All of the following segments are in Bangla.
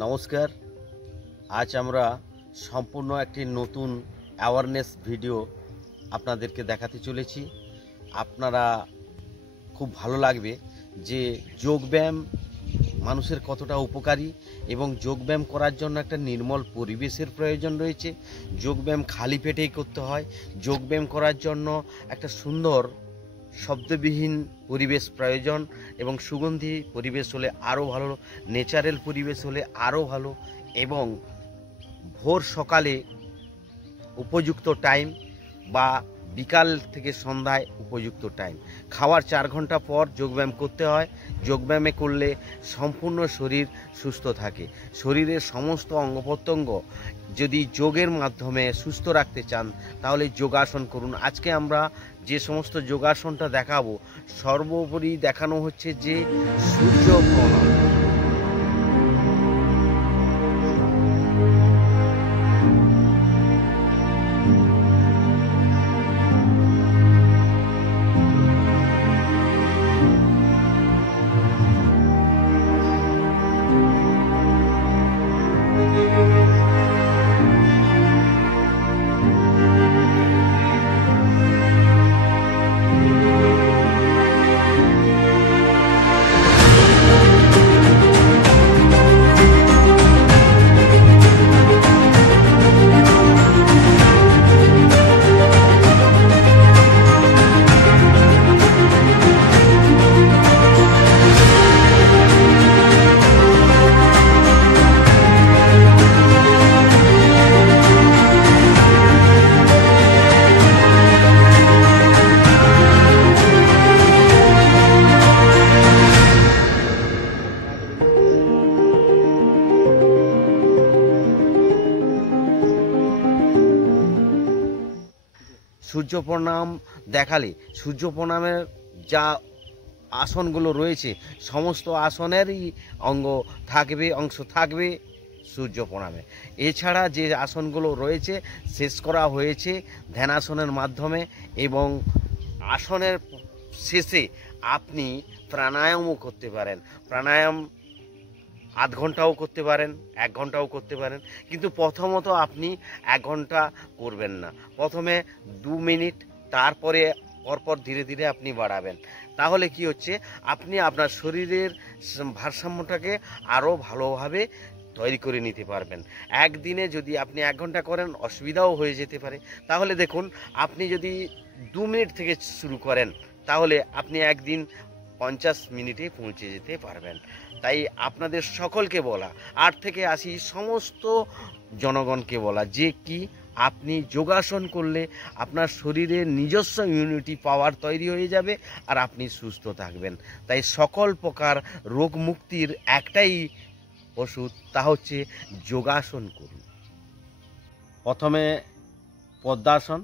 নমস্কার। আজ আমরা সম্পূর্ণ একটি নতুন অ্যাওয়ারনেস ভিডিও আপনাদেরকে দেখাতে চলেছি। আপনারা খুব ভালো লাগবে যে যোগব্যায়াম মানুষের কতটা উপকারী এবং যোগব্যায়াম করার জন্য একটা নির্মল পরিবেশের প্রয়োজন রয়েছে। যোগব্যায়াম খালি পেটেই করতে হয়। যোগব্যায়াম করার জন্য একটা সুন্দর শব্দবিহীন পরিবেশ প্রয়োজন এবং সুগন্ধি পরিবেশ হলে আরও ভালো, ন্যাচারাল পরিবেশ হলে আরও ভালো এবং ভোর সকালে উপযুক্ত টাইম বা বিকাল থেকে সন্ধ্যায় উপযুক্ত টাইম, খাওয়ার 4 ঘন্টা পর যোগব্যায়াম করতে হয়। যোগব্যায়ামে করলে সম্পূর্ণ শরীর সুস্থ থাকে। শরীরের সমস্ত অঙ্গ প্রত্যঙ্গ যদি যোগের মাধ্যমে সুস্থ রাখতে চান তাহলে যোগাসন করুন। আজকে আমরা যে সমস্ত যোগাসনটা দেখাবো, সর্বোপরি দেখানো হচ্ছে যে সূর্য প্রণাম। সূর্য প্রণাম দেখালে সূর্য প্রণামের যা আসনগুলো রয়েছে সমস্ত আসনেরই অংশ থাকবে সূর্য প্রণামে। এছাড়া যে আসনগুলো রয়েছে শেষ করা হয়েছে ধ্যানাসনের মাধ্যমে এবং আসনের শেষে আপনি প্রাণায়ামও করতে পারেন। প্রাণায়াম আধ ঘন্টাও করতে পারেন, 1 ঘন্টাও করতে পারেন, কিন্তু প্রথমত আপনি 1 ঘন্টা করবেন না। প্রথমে 2 মিনিট, তারপরে পরপর ধীরে ধীরে আপনি বাড়াবেন। তাহলে কি হচ্ছে, আপনি আপনার শরীরের ভারসাম্যটাকে আরও ভালোভাবে তৈরি করে নিতে পারবেন। একদিনে যদি আপনি 1 ঘন্টা করেন অসুবিধাও হয়ে যেতে পারে। তাহলে দেখুন, আপনি যদি 2 মিনিট থেকে শুরু করেন তাহলে আপনি একদিন 50 মিনিটে পৌঁছে যেতে পারবেন। তাই আপনাদের সকলকে বলা, 8 থেকে 80 সমস্ত জনগণকে বলা যে কি আপনি যোগাসন করলে আপনার শরীরে নিজস্ব ইমিউনিটি পাওয়ার তৈরি হয়ে যাবে আর আপনি সুস্থ থাকবেন। তাই সকল প্রকার রোগ মুক্তির একটাই ওষুধ, তা হচ্ছে যোগাসন করুন। প্রথমে পদ্মাসন,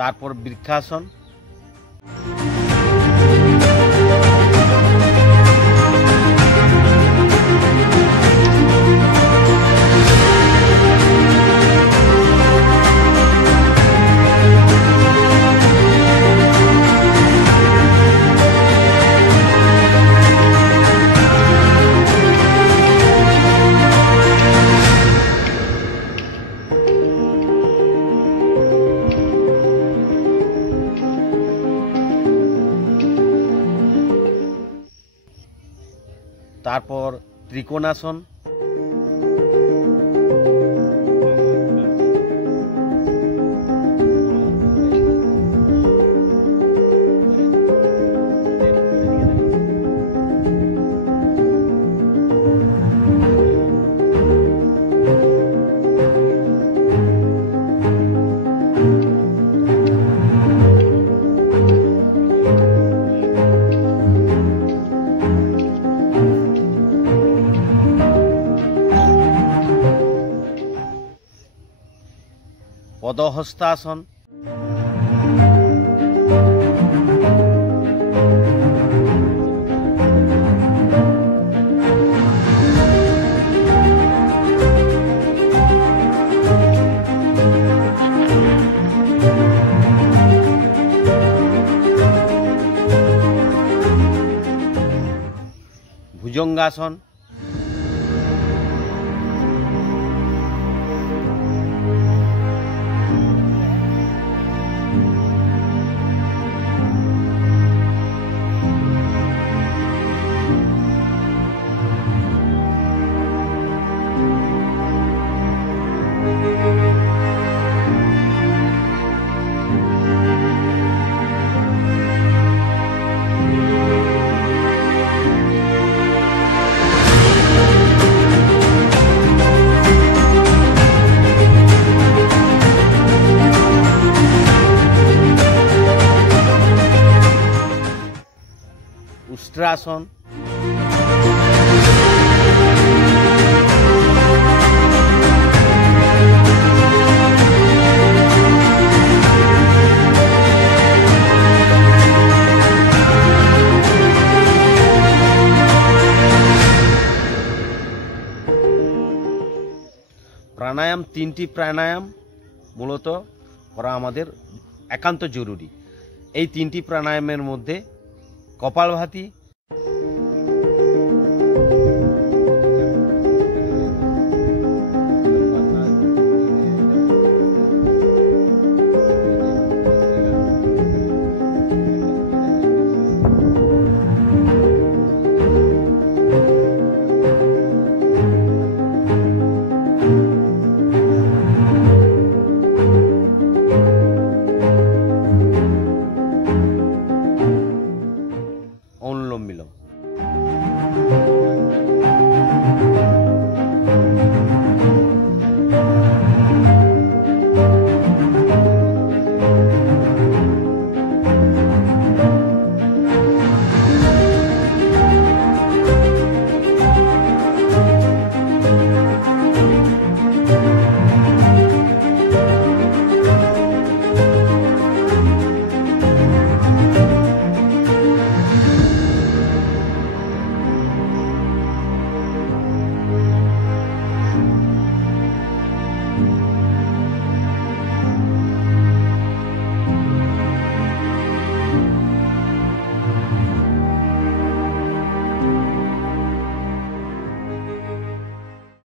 তারপর বৃক্ষাসন, তারপর ত্রিকোণাসন, পদহস্তাসন, ভুজঙ্গাসন, উষ্ট্রাসন, প্রাণায়াম। 3টি প্রাণায়াম মূলত করা আমাদের একান্ত জরুরি। এই 3টি প্রাণায়ামের মধ্যে কপালভাতি,